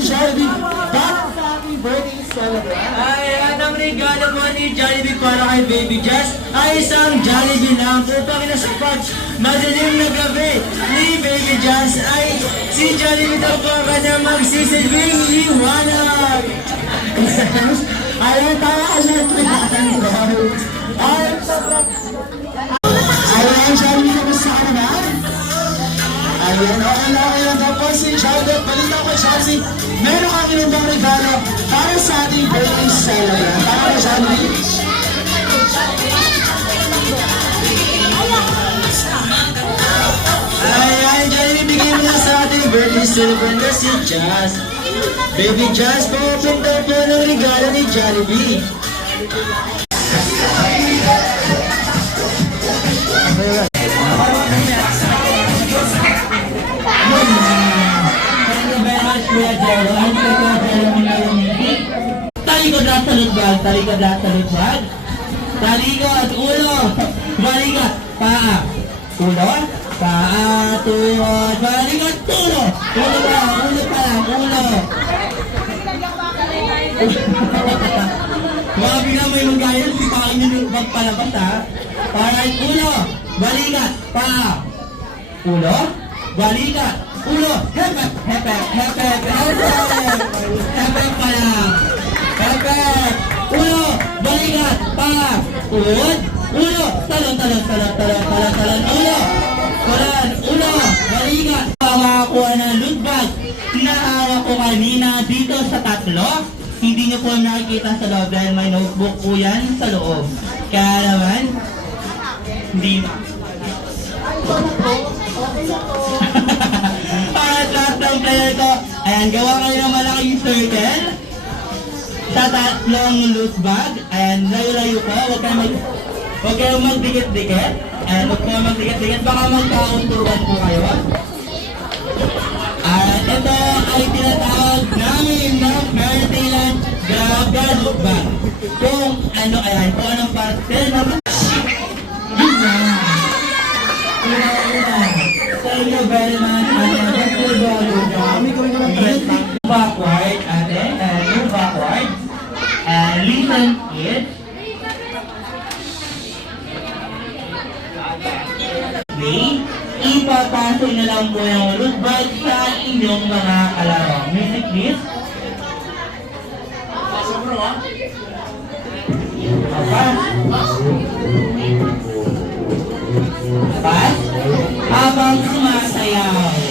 Jollibee para sa ating birthday celebrant. Ayan ang regalo mo ni Jollibee para kay Baby Jazz ay isang Jollibee lamp upang inasapat madilim na gabi ni Baby Jazz ay si Jollibee daw po ang kanyang magsisilbing liwanag. Ayan, tayo alam. Ayan, Jollibee, kamusta ka naman? Ayan, okay lang daw po si Jollibee. Balita ko, Jollibee, meron kang inundang regalo para sa ating birthday celebrant. Tama ba, Jollibee? Ayan, Jollibee, bigyan mo na sa ating birthday celebrant na si Jazz. Baby Jazz, pa-open daw po ng regalo ni Jollibee. Talikod at taludbag, talikod at taludbag. Talikod, ulo, balikat, paa. Ulo, paa, tuhod, balikat, ulo. Ulo pa lang, ulo. Mga bigla may magayon, sipakin nyo yung magpalabas ha. Alright, ulo, balikat, paa. Ulo, balikat, ulo, hepek, hepek, hepek, hepek. Hepek pa lang. Hepek, ulo, balikat, paa. Tuhod, ulo, talon, talon, talon, talon, talon, talon, ulo. Talon, ulo, balikat. Makakuha ng loot bag na hawak ko kanina dito sa tatlo. Hindi nyo po nakikita sa loob dahil may notebook po yan sa loob. Kaya naman, hindi na. At lahat ng player ko, ayan, gawa kayo ng malaking circle sa tatlong loot bag. Ayan, layo-layo po, huwag kayong magdikit-dikit. Ayan, huwag kayong magdikit-dikit, baka magkaunturan po kayo. At ito ay tinatawag namin na Mertilan Grab Bag. Kung ano, ayan, kung anong parte naman. Thank you very much. Move backward, ate, and move backward. And listen, kids. Okay. Ipapasok na lang po yung loot bag sa inyong mga kalaro. Music please. Pass. Habang sumasayaw.